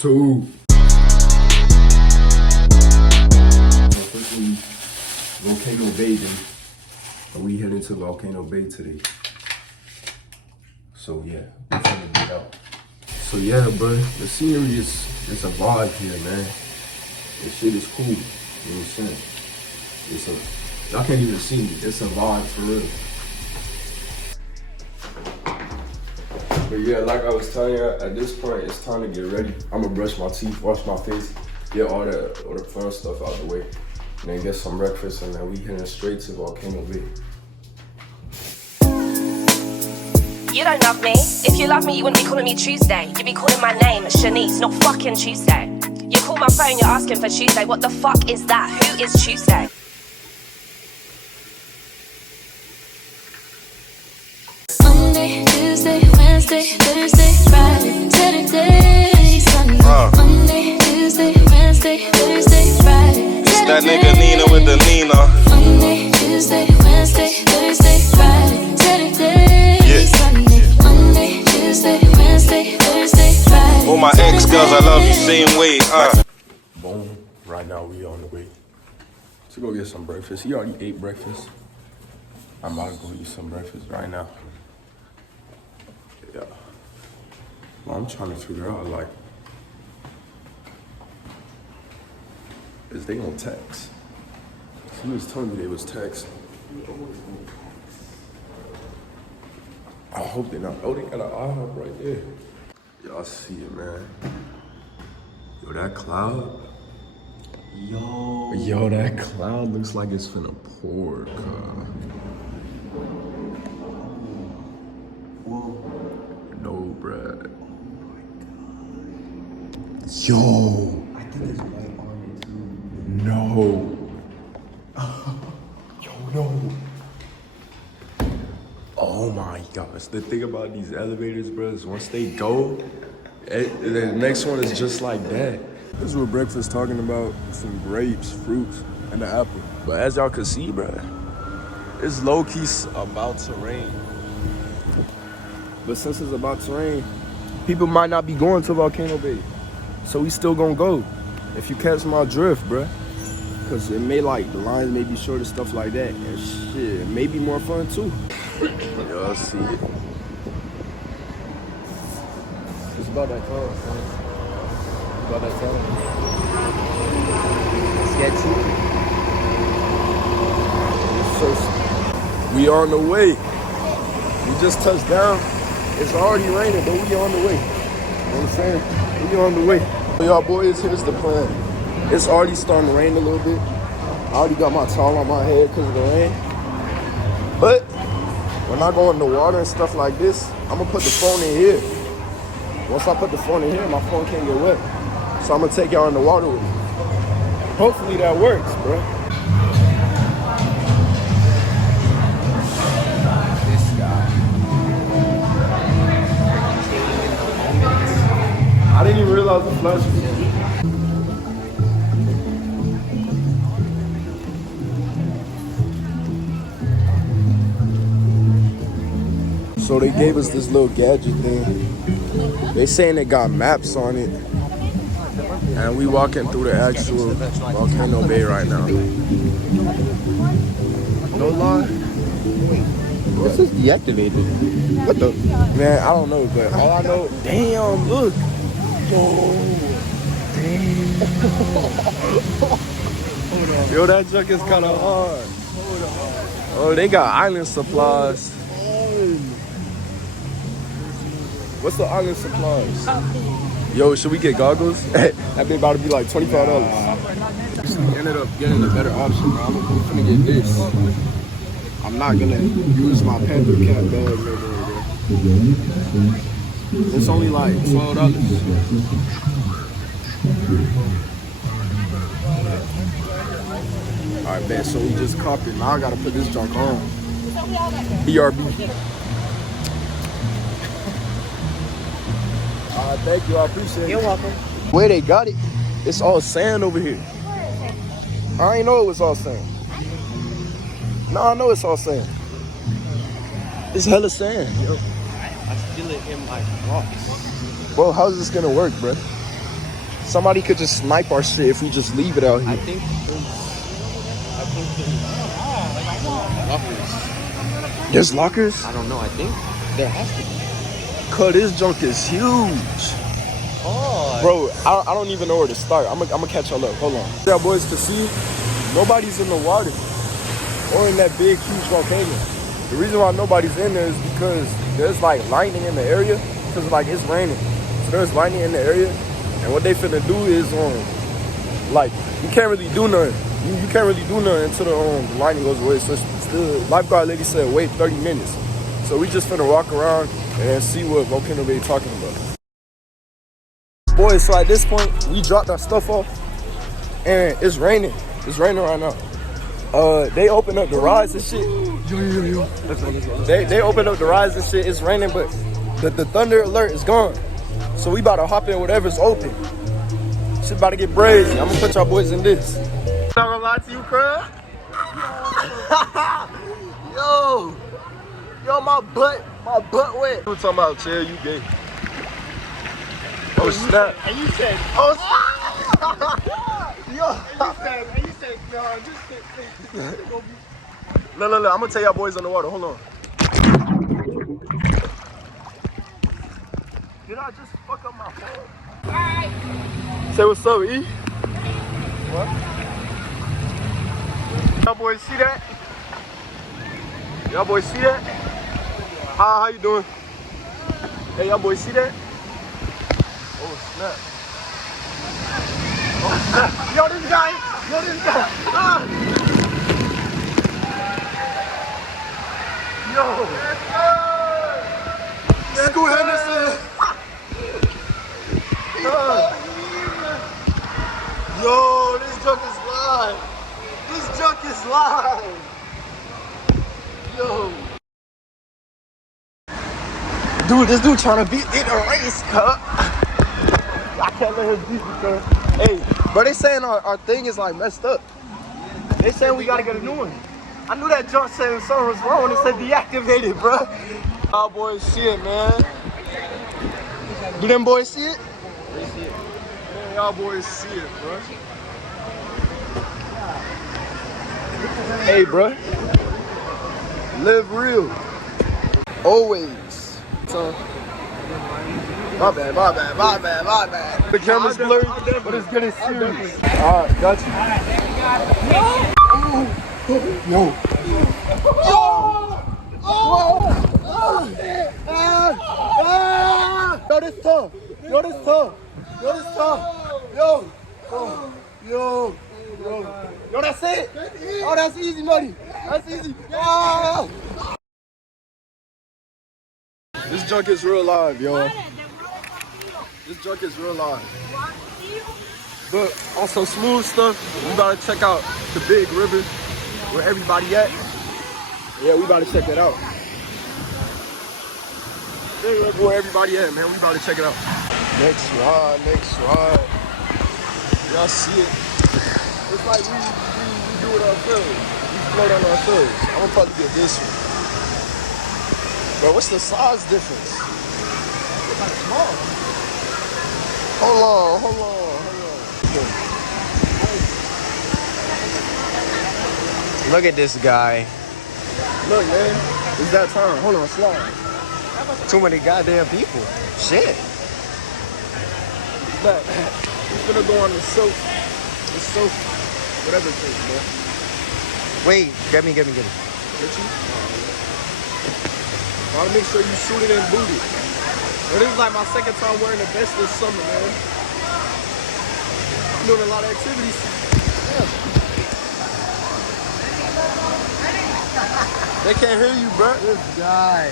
Two. Officially Volcano Bay Day. And we heading to Volcano Bay today. So yeah, we're trying to get out. So yeah, bro, the scenery is a vibe here, man. This shit is cool. You know what I'm saying? Y'all can't even see me. It's a vibe for real. But yeah, like I was telling you, at this point, it's time to get ready. I'm gonna brush my teeth, wash my face, get all the fun stuff out the way, and then get some breakfast, and then we heading straight to Volcano Bay. You don't love me. If you love me, you wouldn't be calling me Tuesday. You'd be calling my name Shanice, not fucking Tuesday. You call my phone, you're asking for Tuesday. What the fuck is that? Who is Tuesday? Monday, Tuesday, Wednesday, Thursday, Friday, Saturday, Sunday. Monday, Tuesday, Wednesday, Thursday, Friday. It's that nigga Nina with the Nina. Monday, Tuesday, Wednesday, Thursday, Friday, Saturday, Sunday. Monday, Tuesday, Wednesday, Thursday, Friday. All my ex-girls, I love you same way. Boom. Right now we on the way to go get some breakfast. He already ate breakfast. I'm about to go eat some breakfast right now. Yeah. Well, I'm trying to figure out, like, is they gonna text? He was telling me they was text. I hope they're not. Oh, they got an IHOP right there. Y'all see it, man. Yo, that cloud. Yo, that cloud looks like it's finna pour, cuz. No, bruh. Yo. I think there's white on it too. No. Yo, no. Oh my gosh. The thing about these elevators, bro, is once they go, the next one is just like that. This is what breakfast talking about. Some grapes, fruits, and the apple. But as y'all can see, bro, it's low-key about to rain. But since it's about to rain, people might not be going to Volcano Bay. So we still gonna go. If you catch my drift, bruh. Cause it may, like, the lines may be short and stuff like that. And shit, it may be more fun too. Y'all see it. It's about that time, man. It's about that time. Sketchy. We on the way. We just touched down. It's already raining, but we on the way. You know what I'm saying? We on the way. Y'all boys, here's the plan. It's already starting to rain a little bit. I already got my towel on my head because of the rain. But when I go in the water and stuff like this, I'm gonna put the phone in here. Once I put the phone in here, my phone can't get wet. So I'm gonna take y'all in the water with me. Hopefully that works, bro. I didn't even realize the flash was on. So they gave us this little gadget thing. They saying it got maps on it. And we walking through the actual Volcano Bay right now. No lie. This is deactivated. What the? Man, I don't know, but all I know, damn, look. Oh, damn. Yo, that junk is kind of hard. Oh, they got island supplies. What's the island supplies? Yo, should we get goggles? That thing about to be like $25. Ended up getting a better option, bro. I'm gonna get this. I'm not gonna use my Panther Cat bag right there, bro. It's only like $12. Alright, man, so we just copped it. Now I gotta put this junk on. BRB. Alright, thank you, I appreciate it. You're welcome. Where they got it, it's all sand over here. I ain't know it was all sand. No, I know it's all sand. It's hella sand, yo. I feel it in my rocks. Bro, how's this gonna work, bro? somebody could just snipe our shit if we just leave it out I here. think lockers. There's lockers? I don't know. I think there has to be. Cause this junk is huge. Oh, Bro, I don't even know where to start. I'm gonna catch y'all up. Hold on. Yeah, boys, to see, nobody's in the water or in that big, huge volcano. The reason why nobody's in there is because there's like lightning in the area, because like it's raining. So there's lightning in the area, and what they finna do is like you can't really do nothing. You can't really do nothing until the lightning goes away. So the lifeguard lady said wait 30 minutes. So we just finna walk around and see what Volcano Bay talking about. Boys, so at this point, we dropped our stuff off, and it's raining. It's raining right now. They opened up the rides and shit. They opened up the rides and shit. It's raining, but the thunder alert is gone. So we about to hop in whatever's open. Shit about to get brazy. I'm gonna put y'all boys in this. Not gonna lie to you, Crab. Yo, my butt wet. You talking about chill, you gay. Oh snap. And you said, Oh snap. Yo. and you said, no, just Look, I'm gonna tell y'all boys on the water. Hold on. Did I just fuck up my phone? Alright. Say what's up, E? What? Y'all boys see that? Y'all boys see that? How you doing? Hey, y'all boys see that? Oh snap. Oh snap. Yo, this guy. Ah. Yo. School Henderson. Yo, this junk is live. This junk is live. Yo. Dude, this dude trying to beat in a race, cup. I can't let him beat me, cuz. Hey, bro, they saying our thing is like messed up. They saying we gotta get a new one. I knew that junk saying something was wrong when it said deactivated, bro. Y'all boys see it, man. Do them boys see it? They see it. Man, y'all boys see it, bro. Hey, bro. Live real. Always. So, my bad. The camera's blurry, but it's getting serious. Alright, got you. Yo. Yo, this tough. Yo, that's it. Oh, that's easy, buddy. That's easy. Oh. This junk is real live, yo. This junk is real live. But on some smooth stuff, we about to check out the big river where everybody at. Yeah, we about to check that out. Big river where everybody at, man. We about to check it out. Next ride. Y'all see it? It's like we do it ourselves. We float on ourselves. I'm gonna probably get this one. Bro, what's the size difference? It's kind of small. Hold on. look at this guy. Look, man, it's that time. Hold on, slide. Too many goddamn people. Shit. Back. We're gonna go on the sofa. Whatever it is, man. Wait, get me. Get you? Gotta make sure you suit it and booty. This is like my second time wearing the vest this summer, man. I'm doing a lot of activities. Yeah. They can't hear you, bro. This guy.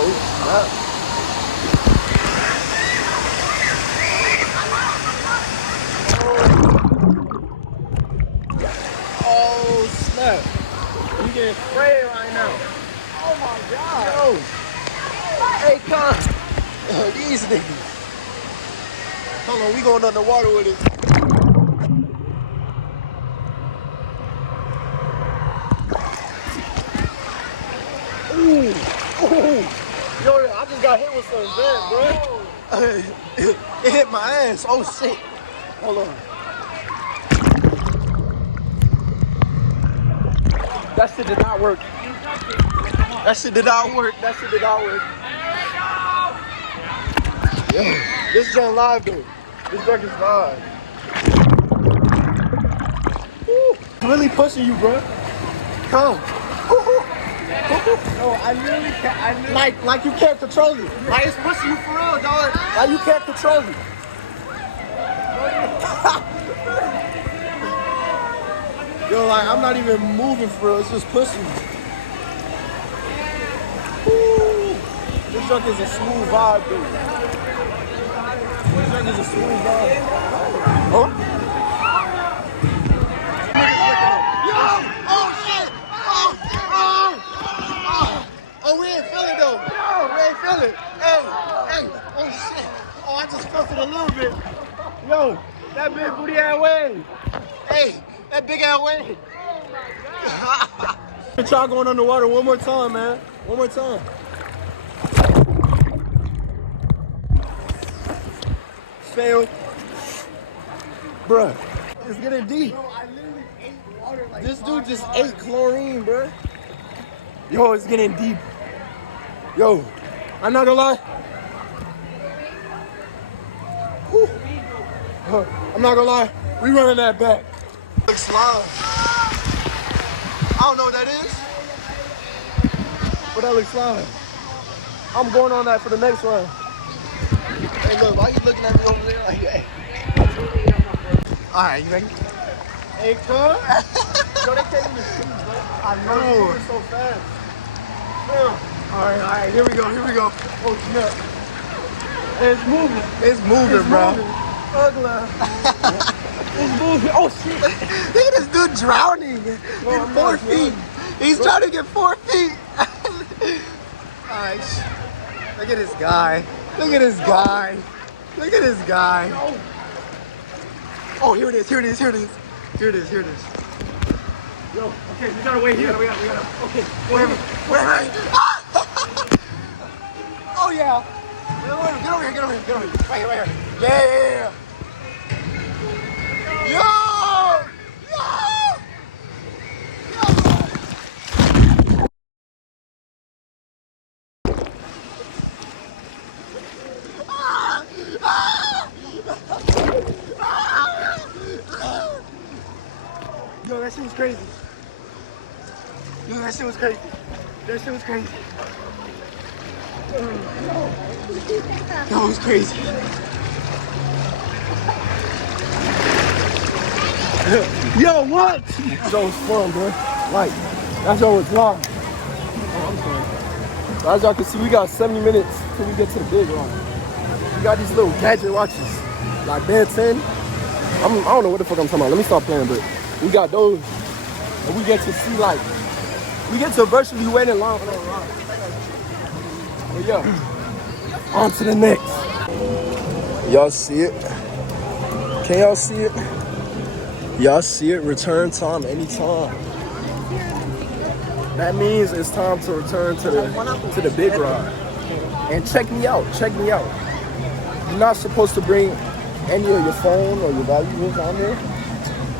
Oh, snap. Oh, snap. You getting sprayed right now. Oh, my God. Yo. Hey, come. These niggas. Hold on, we going underwater with it. Ooh. Yo, I just got hit with some vent, bro. It hit my ass. Oh shit. Hold on. That shit did not work. That shit did not work. That shit did not work. Yo, this joint live though. This joint is live. Woo. Really pushing you, bro. Come. No, I literally can't. Like you can't control it. Like it's pushing you for real, dog. Like you can't control it. Yo, like I'm not even moving for real. It's just pushing me. Woo. This truck is a smooth vibe, dude. This truck is a smooth vibe. Oh. Oh, we ain't feeling though. We ain't feeling. Hey. Oh shit. Oh, I just felt it a little bit. Yo, that big booty ass way. Hey, that big ass wave. Try going underwater one more time, man. One more time. Fail. Bruh, it's getting deep. Yo, I literally ate water like This dude just ate chlorine, bruh. Yo, it's getting deep. Yo, I'm not gonna lie. Whew. I'm not gonna lie. We running that back. Looks slime. I don't know what that is. But that looks slime. I'm going on that for the next one. Hey, look, why you looking at me over there like that? Alright, you ready? Hey, cuz. Yo, they can't even see, bro. I know. It's so fast. Alright, here we go. Oh, snap. It's moving. It's moving, bro. Ugly. It's moving. Oh, shit. Look at this dude drowning in 4 feet. He's trying to get 4 feet. Alright. Look at this guy. Look at this guy. Look at this guy. Oh, here it is. Yo, okay, we gotta wait here. We gotta. Okay, Wait. Oh, yeah. Get over here. Right here. Yeah. Yo! Yo, that shit was crazy. That shit was crazy. That was crazy. Yo, what? That was fun, bro. Like, that's all it's long. So as y'all can see, we got 70 minutes till we get to the big one. We got these little gadget watches, like Ben 10. I don't know what the fuck I'm talking about. Let me stop playing, but we got those. And we get to see, like, we get to virtually wait in line for that ride. But yeah, on to the next. Y'all see it? Can y'all see it? Y'all see it? Return time anytime. That means it's time to return to the big ride. And check me out. You're not supposed to bring any of your phone or your valuables on there.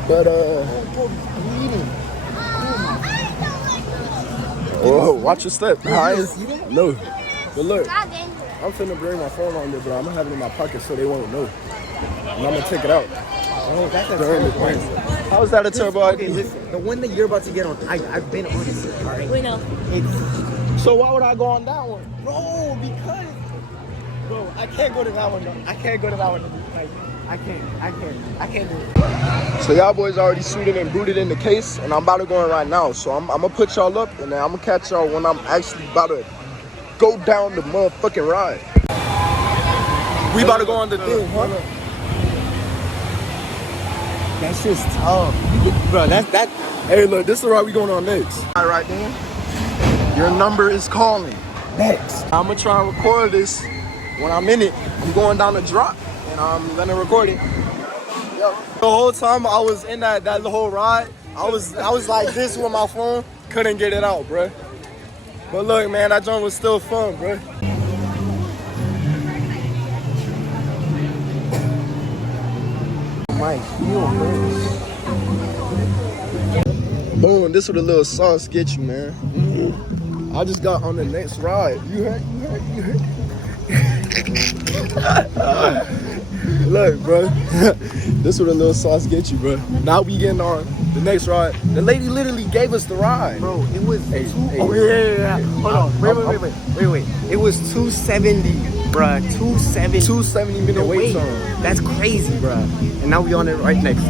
But oh, watch your step. No. But look, I'm finna bring my phone on there, but I'm gonna have it in my pocket so they won't know. And I'm gonna take it out. Oh, that's a During the turbo thing. ID. How is that a turbo ID? Okay, listen, the one that you're about to get on, I've been on it, alright? We know. It's, So why would I go on that one? bro, because, bro, I can't go to that one, though. I can't go to that one. Like, I can't do it. So y'all boys already suited and booted in the case, and I'm about to go in right now. So I'm gonna put y'all up, and then I'm gonna catch y'all when I'm actually about to go down the motherfucking ride. We about to go on the thing, huh? That's just tough. Bro, that. Hey, look, this is the ride we going on next. All right, then. Your number is calling. Next. I'm gonna try and record this when I'm in it. I'm going down the drop, and I'm gonna record it. Yo. The whole time I was in that whole ride, I was like this with my phone, couldn't get it out, bro. But look, man, that joint was still fun, bro. nice. Feel good. Boom, this what a little sauce get you, man. I just got on the next ride. You heard? Look, bro. This what a little sauce get you, bro. Now we getting on the next ride. The lady literally gave us the ride. Bro, it was Oh, yeah. Hold on. Wait. It was 270, bruh. 270. 270 minute wait time. That's crazy, bruh. And now we on it right next.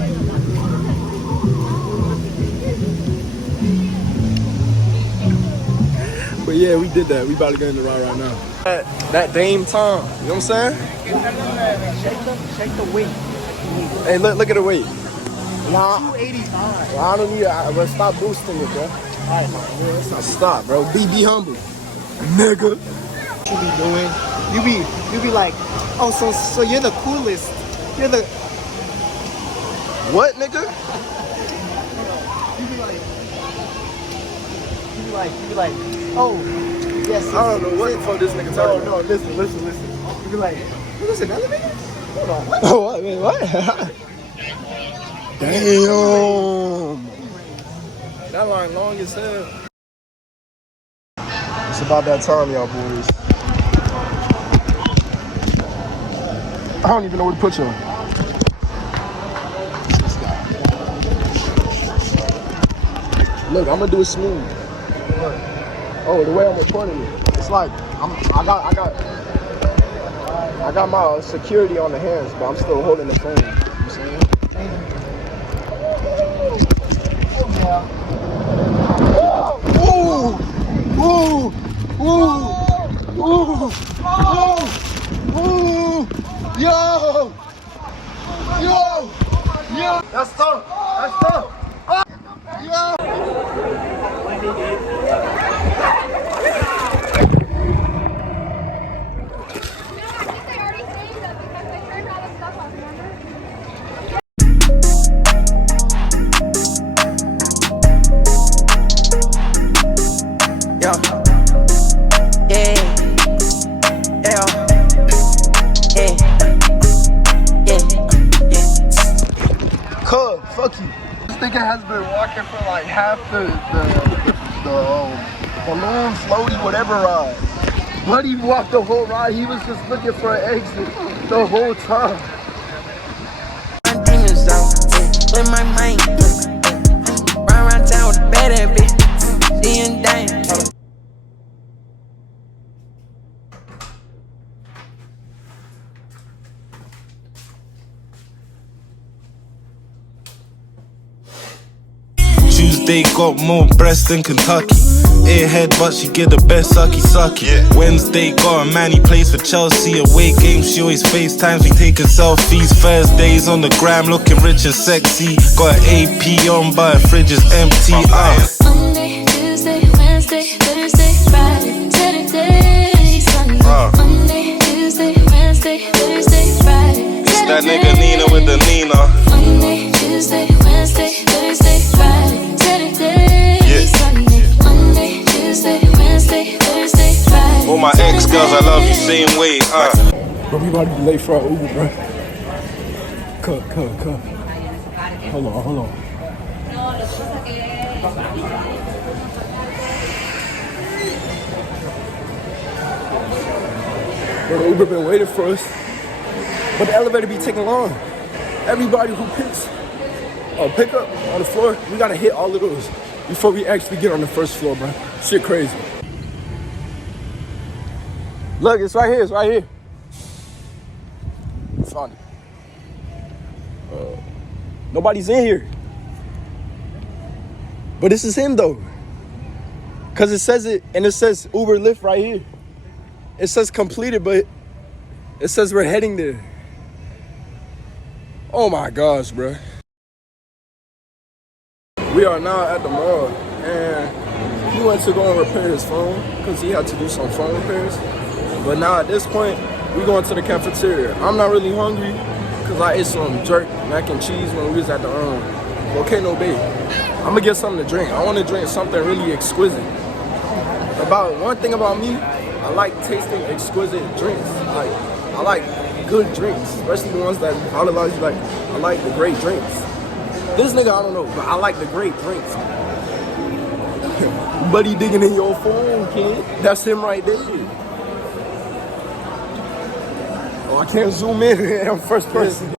But yeah, we did that. We about to get in the ride right now. That Dame time. You know what I'm saying? Check the weight. Hey, look at the weight. Nah, 285. well, I don't need it. But stop boosting it, bro. Alright, man. Stop, bro. Be humble, nigga. You be doing? You be like, oh, so you're the coolest. You're the. What, nigga? You be like, oh, yes. I don't know what the fuck this nigga talking about. No, listen. You be like, what's an elevator? Hold on, what? Oh, what? Wait, what? Damn. That line long as hell. It's about that time, y'all boys. I don't even know where to put you on. Look, I'm gonna do it smooth. Oh, the way I'm recording it, it's like I got my security on the hands, but I'm still holding the phone. You know what I'm saying? Ooh! Ooh! Ooh! Ooh! Ooh! Ooh! Yo! Yo! Yo! That's tough! That's tough! Yo! Fuck you. This nigga has been walking for like half the balloon, floaty, whatever ride. But he walked the whole ride. He was just looking for an exit the whole time. My demons out, with my mind. Run around town with a bad ass bitch. Seeing dang. Tuesday got more breasts than Kentucky. Airhead, but she get the best sucky. Wednesday got a man, he plays for Chelsea. Away games, she always FaceTimes, we taking selfies. Thursdays on the gram, looking rich and sexy. Got an AP on, but her fridge is empty. Monday, Tuesday, Wednesday, Thursday, Friday, Saturday, Sunday. Monday, Tuesday, Wednesday, Thursday, Friday. It's that nigga Nina with the Nina. Monday, Tuesday, Wednesday, Thursday, Friday, Saturday, Sunday. Monday, Tuesday, Wednesday, Thursday, Friday. All my ex-girls, I love you same way, Bro, we about to be late for our Uber, bro. Cut. Hold on. Bro, the Uber been waiting for us. But the elevator be taking long. Everybody who pick up on the floor, we gotta hit all of those before we actually get on the first floor, bro. Shit crazy. Look, it's right here. Found it. Nobody's in here. But this is him though. Cause it says it, and it says Uber Lyft right here. It says completed, but it says we're heading there. Oh my gosh, bro. We are now at the mall, and he went to go and repair his phone because he had to do some phone repairs. But now at this point, we're going to the cafeteria. I'm not really hungry because I ate some jerk mac and cheese when we was at the Volcano Bay. I'm gonna get something to drink. I want to drink something really exquisite. One thing about me, I like tasting exquisite drinks. Like, I like good drinks, especially the ones that Holland like. I like the great drinks. This nigga, I don't know, but I like the great drinks. Buddy digging in your phone, kid. That's him right there. Oh, I can't zoom in. I'm first person.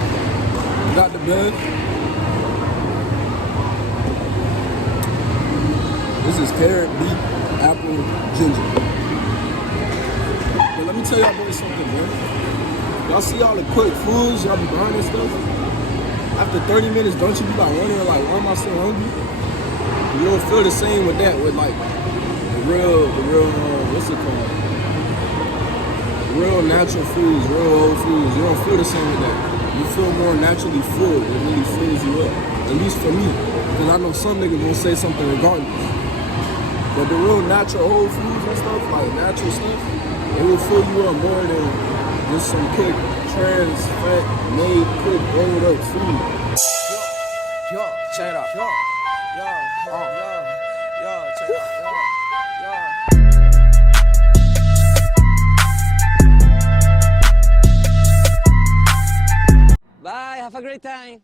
Got the bed. This is carrot, beet, apple, ginger. But let me tell y'all boys something, man. Y'all see all the quick foods, y'all be buying and stuff. After 30 minutes, don't you be like wondering, like, why am I so hungry? You don't feel the same with that, with like the real, what's it called? Real natural foods, real old foods. You don't feel the same with that. You feel more naturally full. It really fills you up. At least for me, because I know some niggas gonna say something regardless. But the real natural whole foods and stuff, like natural stuff, it will fill you up more than just some quick trans fat made quick rolled up food. Yo, check it out. Yo, check it out. Bye, have a great time.